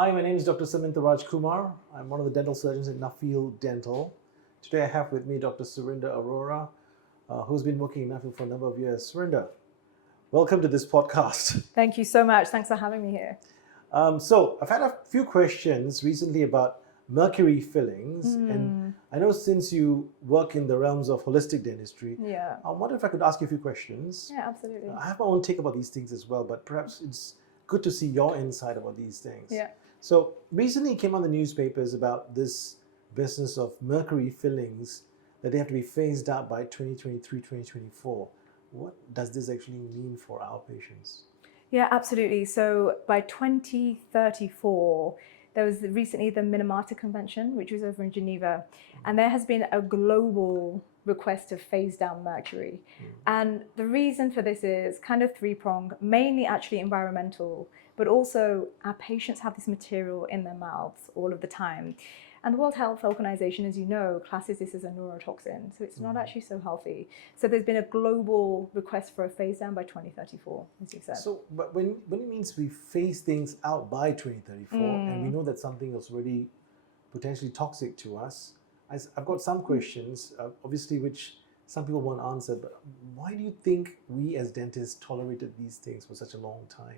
Hi, my name is Dr. Samintharaj Kumar. I'm one of the dental surgeons at Nuffield Dental. Today I have with me Dr. Surinder Arora, who's been working in Nuffield for a number of years. Surinder, welcome to this podcast. Thank you so much. Thanks for having me here. So I've had a few questions recently about mercury fillings, and I know since you work in the realms of holistic dentistry, I wonder if I could ask you a few questions. Yeah, absolutely. I have my own take about these things as well, but perhaps it's good to see your insight about these things. Yeah. So recently it came on the newspapers about this business of mercury fillings that they have to be phased out by 2023, 2024. What does this actually mean for our patients? Yeah, absolutely. So by 2034, there was recently the Minamata Convention, which was over in Geneva, and there has been a global request to phase down mercury. And the reason for this is kind of three-pronged, mainly actually environmental, but also our patients have this material in their mouths all of the time. And the World Health Organization, as you know, classes this as a neurotoxin, so it's not actually so healthy. So there's been a global request for a phase down by 2034, as you said. So, but when it means we phase things out by 2034, and we know that something is already potentially toxic to us, I've got some questions, obviously, which some people won't answer, but why do you think we as dentists tolerated these things for such a long time?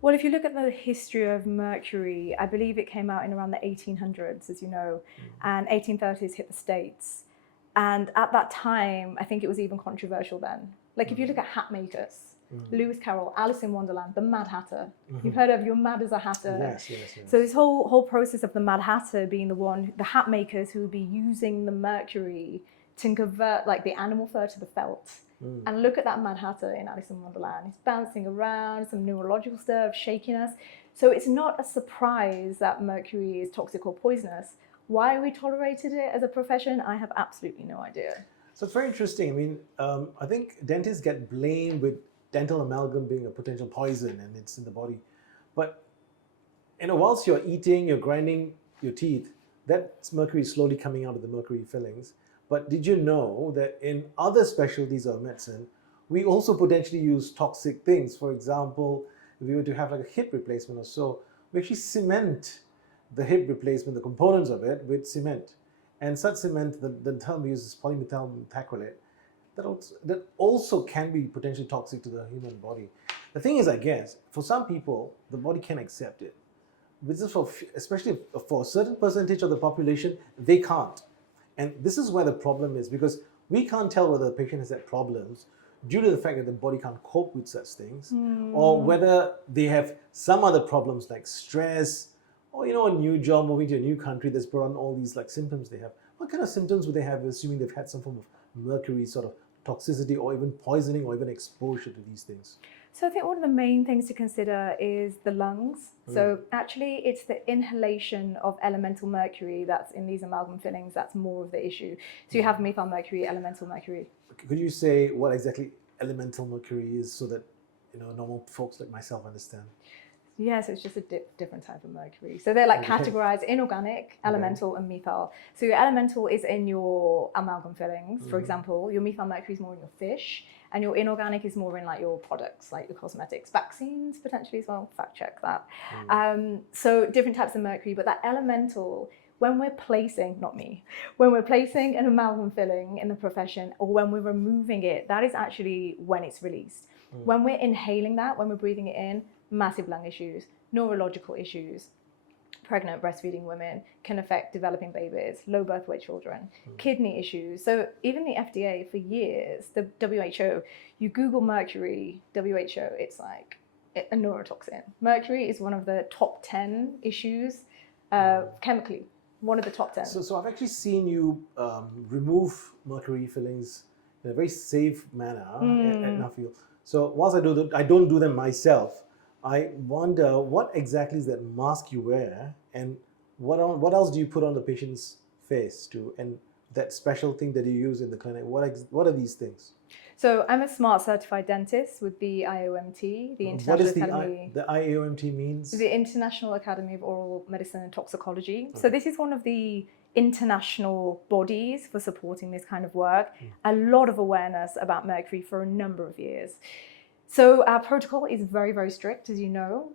Well, if you look at the history of mercury, I believe it came out in around the 1800s, as you know, and 1830s hit the States. And at that time, I think it was even controversial then. Like if you look at hat makers, Lewis Carroll, Alice in Wonderland, the Mad Hatter. You've heard of You're Mad as a Hatter. Yes. So this whole process of the Mad Hatter being the hat makers who would be using the mercury to convert like the animal fur to the felt. And look at that Mad Hatter in Alice in Wonderland. He's bouncing around, some neurological stuff, shaking us. So it's not a surprise that mercury is toxic or poisonous. Why we tolerated it as a profession, I have absolutely no idea. So it's very interesting. I mean, I think dentists get blamed with dental amalgam being a potential poison and it's in the body. But whilst you're eating, you're grinding your teeth, that's mercury slowly coming out of the mercury fillings. But did you know that in other specialties of medicine, we also potentially use toxic things? For example, if we were to have like a hip replacement or so, we actually cement the hip replacement, the components of it, with cement. And such cement, the term we use is polymethyl methacrylate, that also can be potentially toxic to the human body. The thing is, I guess, for some people, the body can accept it. Especially for a certain percentage of the population, they can't. And this is where the problem is, because we can't tell whether the patient has had problems due to the fact that the body can't cope with such things, or whether they have some other problems like stress, or a new job, moving to a new country that's brought on all these like symptoms they have. What kind of symptoms would they have, assuming they've had some form of mercury sort of toxicity or even poisoning or even exposure to these things? So I think one of the main things to consider is the lungs. So actually it's the inhalation of elemental mercury that's in these amalgam fillings that's more of the issue. So you have methyl mercury, elemental mercury. Could you say what exactly elemental mercury is so that normal folks like myself understand? Yeah, so it's just a different type of mercury. So they're like categorized inorganic, elemental, and methyl. So your elemental is in your amalgam fillings, for example. Your methyl mercury is more in your fish, and your inorganic is more in like your products, like your cosmetics, vaccines potentially as well. Fact check that. So different types of mercury, but that elemental, when we're placing, when we're placing an amalgam filling in the profession, or when we're removing it, that is actually when it's released. When we're inhaling that, when we're breathing it in, massive lung issues, neurological issues. Pregnant breastfeeding women can affect developing babies, low birth weight children, kidney issues. So even the FDA for years, the WHO, you Google mercury, WHO, it's like a neurotoxin. Mercury is one of the top 10 issues chemically, one of the top 10. So I've actually seen you remove mercury fillings in a very safe manner at Nuffield. So whilst I don't do them myself, I wonder what exactly is that mask you wear, and what else do you put on the patient's face and that special thing that you use in the clinic? What are these things? So I'm a SMART certified dentist with the IOMT, the International Academy. The IOMT means? The International Academy of Oral Medicine and Toxicology. So this is one of the international bodies for supporting this kind of work. A lot of awareness about mercury for a number of years. So our protocol is very, very strict, as you know.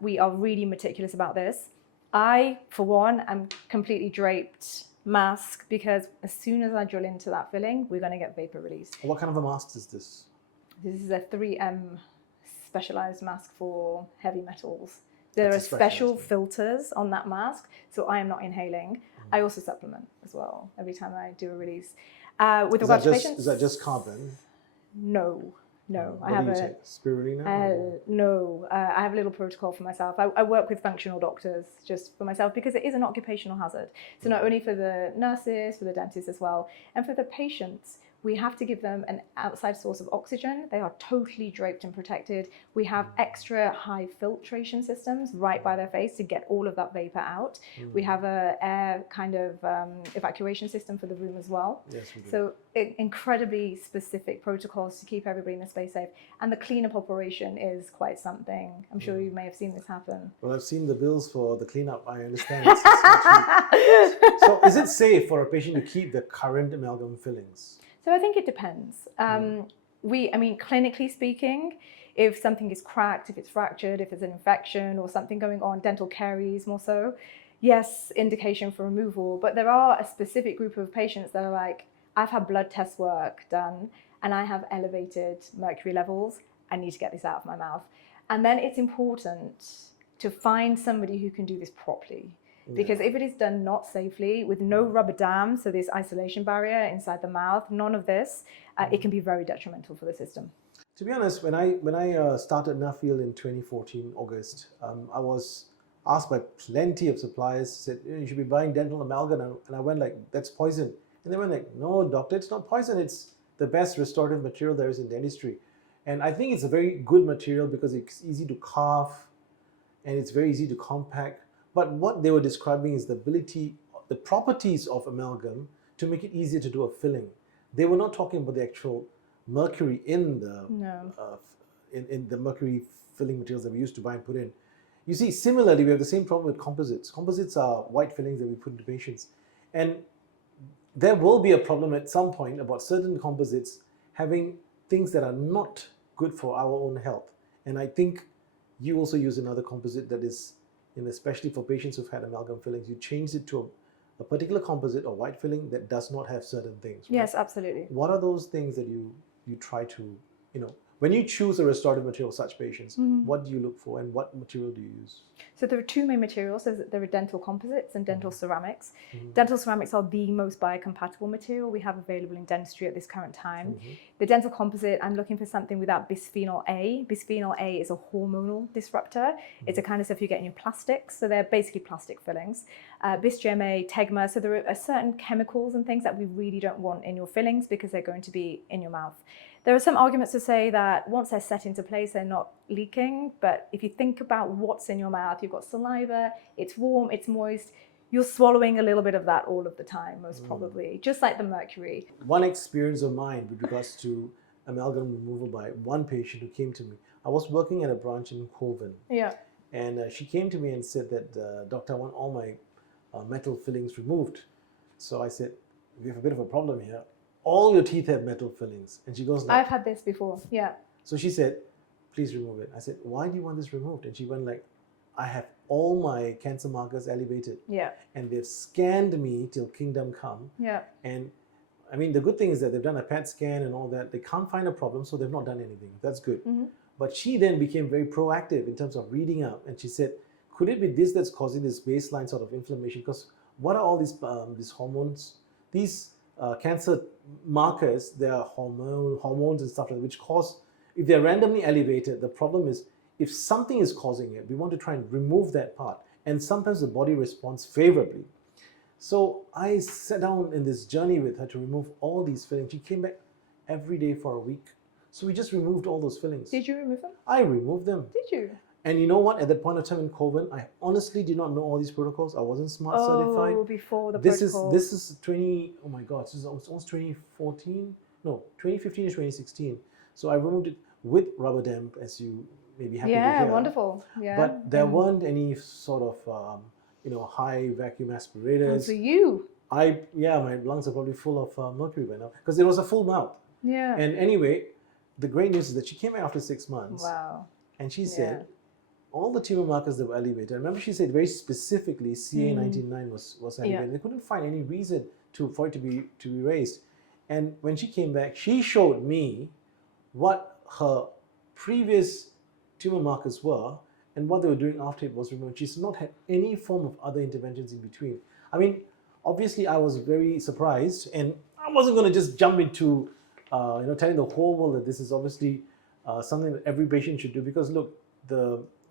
We are really meticulous about this. I, for one, am completely draped mask because as soon as I drill into that filling, we're going to get vapor release. What kind of a mask is this? This is a 3M specialized mask for heavy metals. There are special filters on that mask, so I am not inhaling. I also supplement as well every time I do a release. With regard to patients, is that just carbon? No. What do you take? Spirulina? No, I have a little protocol for myself. I work with functional doctors just for myself because it is an occupational hazard. So not only for the nurses, for the dentists as well, and for the patients, we have to give them an outside source of oxygen. They are totally draped and protected. We have extra high filtration systems right by their face to get all of that vapor out. We have a air kind of evacuation system for the room as well. Yes, we do. So incredibly specific protocols to keep everybody in the space safe. And the cleanup operation is quite something. I'm sure you may have seen this happen. Well, I've seen the bills for the cleanup. I understand. It's actually... So is it safe for a patient to keep the current amalgam fillings? So I think it depends. Clinically speaking, if something is cracked, if it's fractured, if there's an infection or something going on, dental caries more so, yes, indication for removal. But there are a specific group of patients that are like, I've had blood test work done and I have elevated mercury levels. I need to get this out of my mouth. And then it's important to find somebody who can do this properly. Because if it is done not safely, with no rubber dam, so this isolation barrier inside the mouth, none of this, it can be very detrimental for the system. To be honest, when I started Nuffield in 2014, August, I was asked by plenty of suppliers, said, you should be buying dental amalgam. And I went like, that's poison. And they went like, no, doctor, it's not poison. It's the best restorative material there is in dentistry. And I think it's a very good material because it's easy to carve and it's very easy to compact. But what they were describing is the properties of amalgam to make it easier to do a filling. They were not talking about the actual mercury in the in the mercury filling materials that we used to buy and put in. You see, similarly, we have the same problem with composites. Composites are white fillings that we put into patients. And there will be a problem at some point about certain composites having things that are not good for our own health. And I think you also use another composite that is, and especially for patients who've had amalgam fillings, you change it to a particular composite or white filling that does not have certain things. Right? Yes, absolutely. What are those things that you try to, when you choose a restorative material for such patients, what do you look for and what material do you use? So there are two main materials. There are dental composites and dental ceramics. Dental ceramics are the most biocompatible material we have available in dentistry at this current time. The dental composite, I'm looking for something without bisphenol A. Bisphenol A is a hormonal disruptor. It's a kind of stuff you get in your plastics. So they're basically plastic fillings. Bis-GMA, Tegma, so there are certain chemicals and things that we really don't want in your fillings because they're going to be in your mouth. There are some arguments to say that once they're set into place, they're not leaking. But if you think about what's in your mouth, you've got saliva, it's warm, it's moist. You're swallowing a little bit of that all of the time, most probably, just like the mercury. One experience of mine with regards to amalgam removal by one patient who came to me. I was working at a branch in Kovan. Yeah. And she came to me and said that, doctor, I want all my metal fillings removed. So I said, we have a bit of a problem here. All your teeth have metal fillings. And she goes like, I've had this before, yeah. So she said, please remove it. I said, why do you want this removed? And she went like, I have all my cancer markers elevated. Yeah. And they've scanned me till kingdom come. Yeah. And I mean, the good thing is that they've done a PET scan and all that. They can't find a problem, so they've not done anything. That's good. But she then became very proactive in terms of reading up. And she said, could it be this that's causing this baseline sort of inflammation? Because what are all these hormones? These cancer markers, they are hormones and stuff like that, which cause, if they're randomly elevated, the problem is if something is causing it, we want to try and remove that part. And sometimes the body responds favorably. So I sat down in this journey with her to remove all these fillings. She came back every day for a week. So we just removed all those fillings. Did you remove them? I removed them. Did you? And you know what? At that point of time in Kovan, I honestly did not know all these protocols. I wasn't smart certified. Oh, before the this protocol. This is 20, oh my God, this is almost 2014. No, 2015 to 2016. So I removed it with rubber damp, as you may be happy to hear. Yeah, wonderful. Yeah. But there weren't any sort of, high vacuum aspirators. And so you. My lungs are probably full of mercury by now because it was a full mouth. Yeah. And anyway, the great news is that she came back after 6 months, Wow. and she said all the tumor markers that were elevated. Remember, she said very specifically CA19-9 was elevated. They couldn't find any reason for it to be raised. And when she came back, she showed me what her previous tumor markers were and what they were doing after it was removed. She's not had any form of other interventions in between. I mean, obviously, I was very surprised, and I wasn't going to just jump into, telling the whole world that this is obviously something that every patient should do. Because look,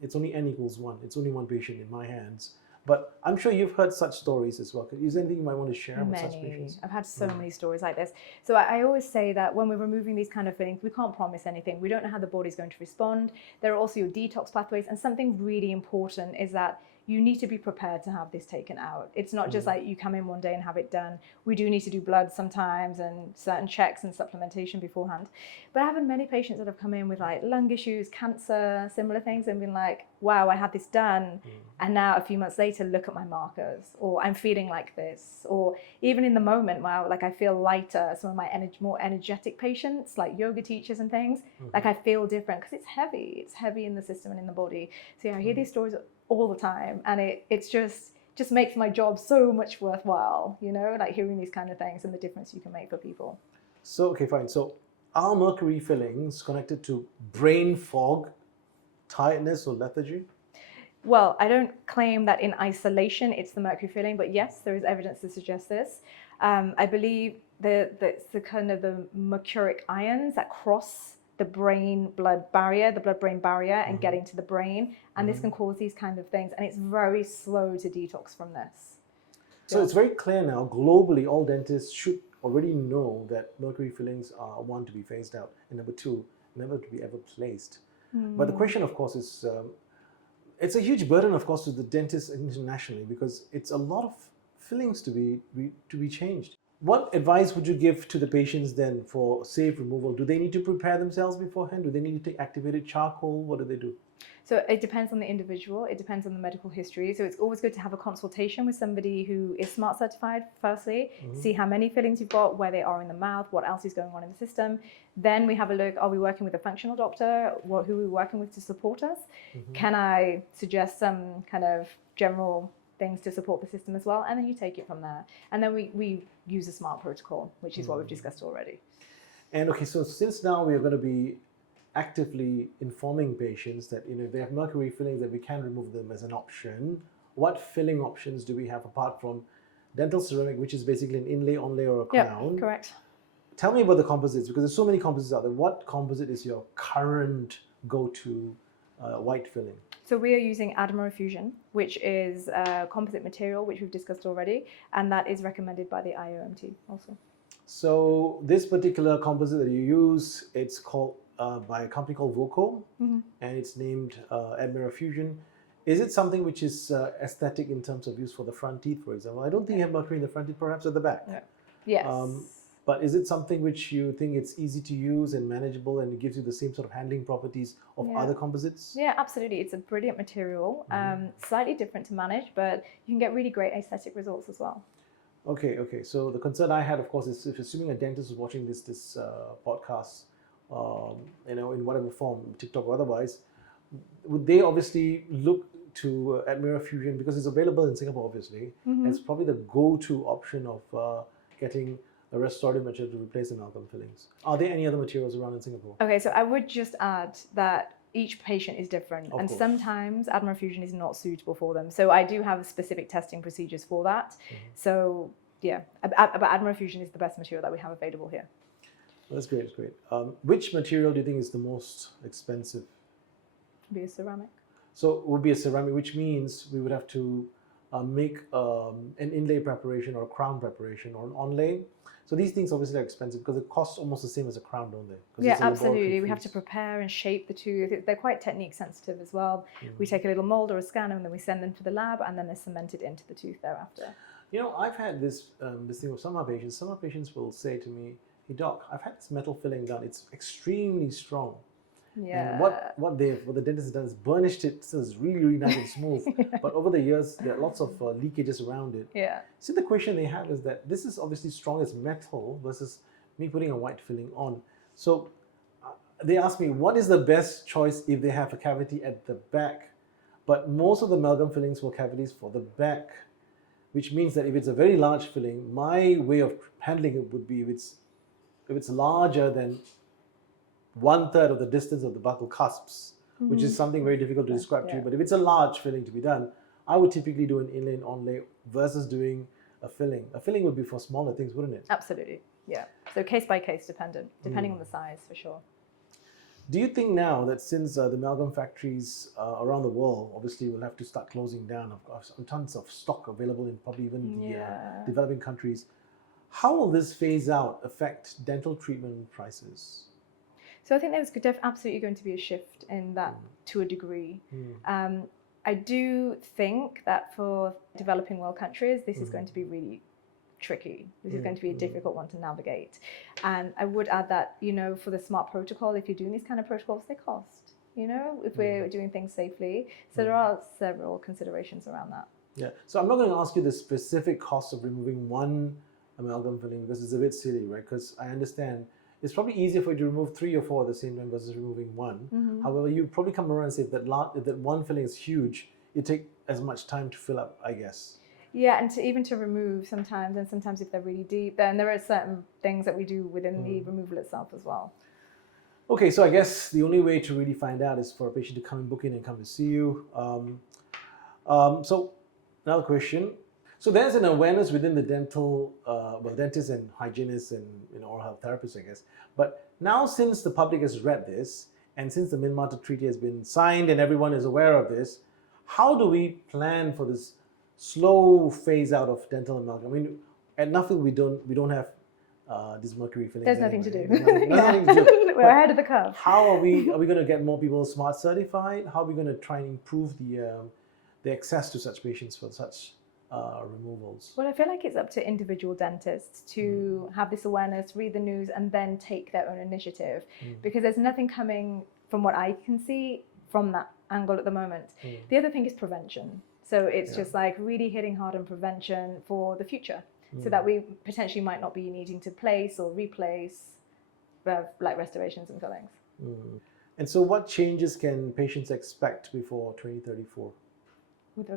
it's only n=1. It's only one patient in my hands. But I'm sure you've heard such stories as well. Is there anything you might want to share with such patients? I've had so many stories like this. So I always say that when we're removing these kind of fillings, we can't promise anything. We don't know how the body's going to respond. There are also your detox pathways. And something really important is that you need to be prepared to have this taken out. It's not just like you come in one day and have it done. We do need to do blood sometimes and certain checks and supplementation beforehand. But I've had many patients that have come in with like lung issues, cancer, similar things, and been like, wow, I had this done. And now a few months later, look at my markers, or I'm feeling like this, or even in the moment, wow, like I feel lighter. Some of my more energetic patients, like yoga teachers and things, like I feel different because it's heavy. It's heavy in the system and in the body. So yeah, I hear these stories all the time, and it's just makes my job so much worthwhile, like hearing these kind of things and the difference you can make for people. So, okay, fine. So are mercury fillings connected to brain fog, tiredness, or lethargy? Well, I don't claim that in isolation it's the mercury filling, but yes, there is evidence to suggest this. I believe that the kind of the mercuric ions that cross the blood-brain barrier and get into the brain, and this can cause these kind of things, and it's very slow to detox from this. So it's very clear now, globally, all dentists should already know that mercury fillings are, one, to be phased out, and number two, never to be ever placed. But the question, of course, is it's a huge burden, of course, to the dentists internationally, because it's a lot of fillings to be changed. What advice would you give to the patients then for safe removal? Do they need to prepare themselves beforehand? Do they need to take activated charcoal? What do they do? So it depends on the individual. It depends on the medical history. So it's always good to have a consultation with somebody who is SMART certified, firstly, see how many fillings you've got, where they are in the mouth, what else is going on in the system. Then we have a look, are we working with a functional doctor? Who are we working with to support us? Can I suggest some kind of general things to support the system as well? And then you take it from there. And then we use a SMART protocol, which is what we've discussed already. And okay, so since now we are going to be actively informing patients that if they have mercury fillings, that we can remove them as an option, what filling options do we have apart from dental ceramic, which is basically an inlay, onlay, or a crown? Yep, correct. Tell me about the composites, because there's so many composites out there. What composite is your current go-to white filling? So we are using Adamara Fusion, which is a composite material, which we've discussed already, and that is recommended by the IOMT also. So this particular composite that you use, it's called by a company called Voco, and it's named Adamara Fusion. Is it something which is aesthetic in terms of use for the front teeth, for example? I don't think you have mercury in the front teeth, perhaps at the back. No. Yes. But is it something which you think it's easy to use and manageable, and it gives you the same sort of handling properties of other composites? Yeah, absolutely. It's a brilliant material, slightly different to manage, but you can get really great aesthetic results as well. Okay. So the concern I had, of course, is if assuming a dentist is watching this podcast, in whatever form, TikTok or otherwise, would they obviously look to Adamara Fusion, because it's available in Singapore, obviously, and it's probably the go-to option of getting a restorative material to replace amalgam fillings. Are there any other materials around in Singapore? Okay, so I would just add that each patient is different, and sometimes Adamara Fusion is not suitable for them. So I do have specific testing procedures for that. So yeah, but Adamara Fusion is the best material that we have available here. That's great. Which material do you think is the most expensive? Be a ceramic. So it would be a ceramic, which means we would have to make an inlay preparation or a crown preparation or an onlay. So these things obviously are expensive because it costs almost the same as a crown, don't they? Yeah, absolutely. We have to prepare and shape the tooth. They're quite technique sensitive as well. We take a little mold or a scanner and then we send them to the lab, and then they're cemented into the tooth thereafter. I've had this thing with some of our patients. Some of our patients will say to me, "Hey doc, I've had this metal filling done. It's extremely strong." Yeah. And what the dentist has done is burnished it so it's really, really nice and smooth. But over the years, there are lots of leakages around it. Yeah. So the question they have is that this is obviously strong as metal versus me putting a white filling on. So they ask me, what is the best choice if they have a cavity at the back? But most of the amalgam fillings were cavities for the back, which means that if it's a very large filling, my way of handling it would be if it's larger than 1/3 of the distance of the buccal cusps, which is something very difficult to describe to you. But if it's a large filling to be done, I would typically do an inlay and onlay versus doing a filling. A filling would be for smaller things, wouldn't it? Absolutely, yeah. So case by case depending on the size, for sure. Do you think now that since the amalgam factories around the world obviously will have to start closing down, of course, tons of stock available in probably even the developing countries, how will this phase out affect dental treatment prices? So I think there's absolutely going to be a shift in that to a degree. I do think that for developing world countries, this is going to be really tricky. This is going to be a difficult one to navigate. And I would add that, you know, for the smart protocol, if you're doing these kind of protocols, they cost, you know, if we're doing things safely. So there are several considerations around that. Yeah. So I'm not going to ask you the specific cost of removing one amalgam filling because it's a bit silly, right? Because I understand it's probably easier for you to remove 3 or 4 at the same time versus removing one. However, you probably come around and say if that one filling is huge, it takes as much time to fill up, I guess. Yeah, and even to remove sometimes, and sometimes if they're really deep, then there are certain things that we do within the removal itself as well. Okay, so I guess the only way to really find out is for a patient to come and book in and come to see you. So another question. So there's an awareness within the dental, dentists and hygienists and oral health therapists, I guess. But now since the public has read this, and since the Minamata Treaty has been signed and everyone is aware of this, how do we plan for this slow phase out of dental amalgam? I mean, at Nuffield we don't have these mercury fillings. There's nothing to do. Nothing to do. We're ahead of the curve. How are we going to get more people smart certified? How are we going to try and improve the access to such patients for such removals? Well, I feel like it's up to individual dentists to have this awareness, read the news, and then take their own initiative, because there's nothing coming from what I can see from that angle at the moment. The other thing is prevention. So it's just like really hitting hard on prevention for the future, so that we potentially might not be needing to place or replace like restorations and fillings. And so what changes can patients expect before 2034? With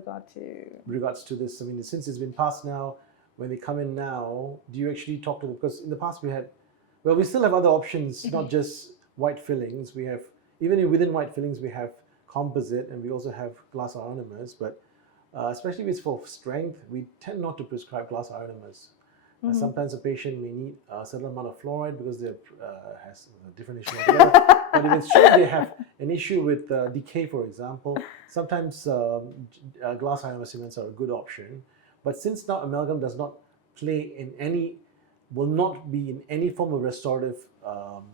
regards to this, I mean, since it's been passed now, when they come in now, do you actually talk to them? Because in the past we still have other options, not just white fillings. We have, even within white fillings, we have composite and we also have glass ionomers, but especially if it's for strength, we tend not to prescribe glass ionomers. Sometimes a patient may need a certain amount of fluoride because they has a different issue altogether. But if it's shown they have an issue with decay, for example, sometimes glass ionomer cements are a good option. But since now amalgam does not will not be in any form of restorative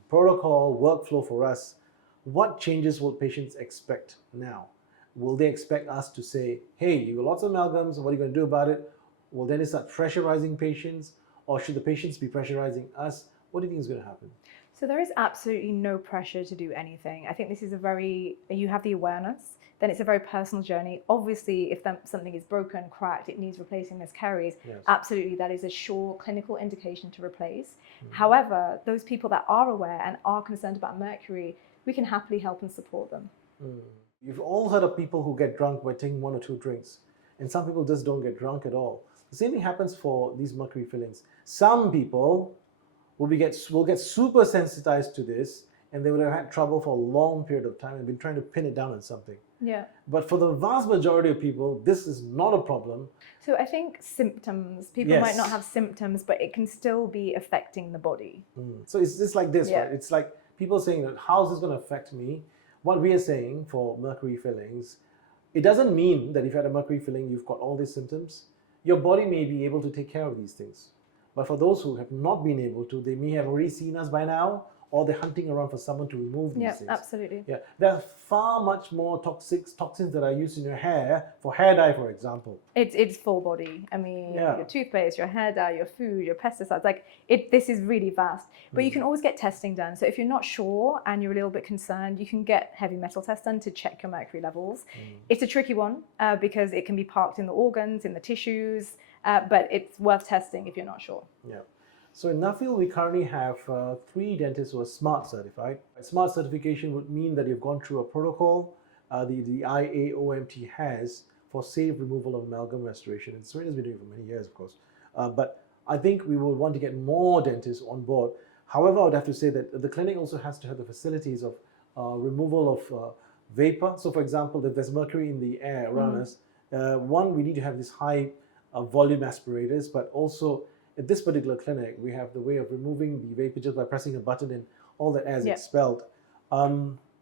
protocol, workflow for us, what changes will patients expect now? Will they expect us to say, hey, you got lots of amalgams, what are you going to do about it? Will then start pressurizing patients, or should the patients be pressurizing us? What do you think is going to happen? So there is absolutely no pressure to do anything. I think this is you have the awareness, then it's a very personal journey. Obviously, if something is broken, cracked, it needs replacing, there's caries, absolutely, that is a sure clinical indication to replace. However, those people that are aware and are concerned about mercury, we can happily help and support them. You've all heard of people who get drunk by taking 1 or 2 drinks, and some people just don't get drunk at all. The same thing happens for these mercury fillings. Some people will get super sensitized to this, and they would have had trouble for a long period of time and been trying to pin it down on something. Yeah. But for the vast majority of people, this is not a problem. So I think symptoms, people might not have symptoms, but it can still be affecting the body. So it's just like this, right? It's like people saying that, how is this going to affect me? What we are saying for mercury fillings, it doesn't mean that if you had a mercury filling, you've got all these symptoms. Your body may be able to take care of these things. But for those who have not been able to, they may have already seen us by now, or they're hunting around for someone to remove these things. Absolutely. Yeah, there are far much more toxins that are used in your hair for hair dye, for example. It's full body. I mean, your toothpaste, your hair dye, your food, your pesticides. This is really vast. But you can always get testing done. So if you're not sure and you're a little bit concerned, you can get heavy metal tests done to check your mercury levels. It's a tricky one because it can be parked in the organs, in the tissues, but it's worth testing if you're not sure. Yeah. So in Nuffield, we currently have 3 dentists who are SMART certified. SMART certification would mean that you've gone through a protocol the IAOMT has for safe removal of amalgam restoration. And Surinder's been doing it for many years, of course. But I think we will want to get more dentists on board. However, I would have to say that the clinic also has to have the facilities of removal of vapor. So for example, if there's mercury in the air around us, one, we need to have these high volume aspirators, but also at this particular clinic, we have the way of removing the vapor just by pressing a button and all the air is expelled.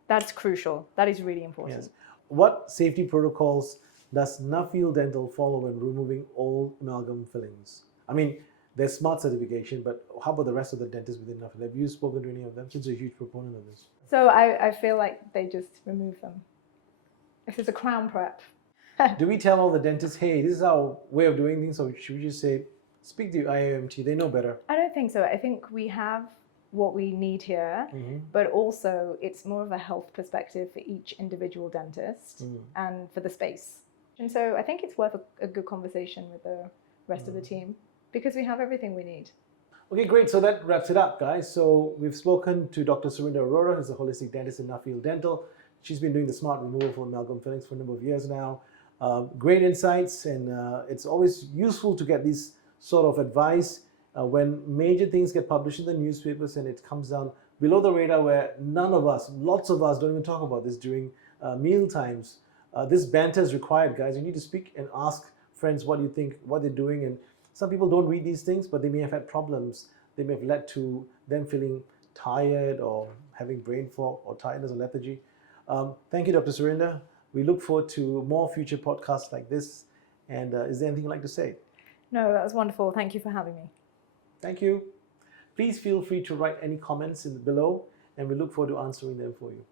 That's crucial. That is really important. Yes. What safety protocols does Nuffield Dental follow when removing all amalgam fillings? I mean, there's SMART certification, but how about the rest of the dentists within Nuffield? Have you spoken to any of them? Since you're a huge proponent of this. So I feel like they just remove them. If it's a crown prep. Do we tell all the dentists, hey, this is our way of doing things, or should we just say, speak to IAMT, they know better? I don't think so. I think we have what we need here, but also it's more of a health perspective for each individual dentist and for the space. And so I think it's worth a good conversation with the rest of the team because we have everything we need. Okay, great. So that wraps it up, guys. So we've spoken to Dr. Surinder Arora, who's a holistic dentist in Nuffield Dental. She's been doing the smart removal for amalgam fillings for a number of years now. Great insights, and it's always useful to get these sort of advice when major things get published in the newspapers and it comes down below the radar where none of us, lots of us don't even talk about this during meal times. This banter is required, guys. You need to speak and ask friends what you think, what they're doing. And some people don't read these things, but they may have had problems. They may have led to them feeling tired or having brain fog or tiredness or lethargy. Thank you, Dr. Surinder. We look forward to more future podcasts like this. And is there anything you'd like to say? No, that was wonderful. Thank you for having me. Thank you. Please feel free to write any comments below, and we look forward to answering them for you.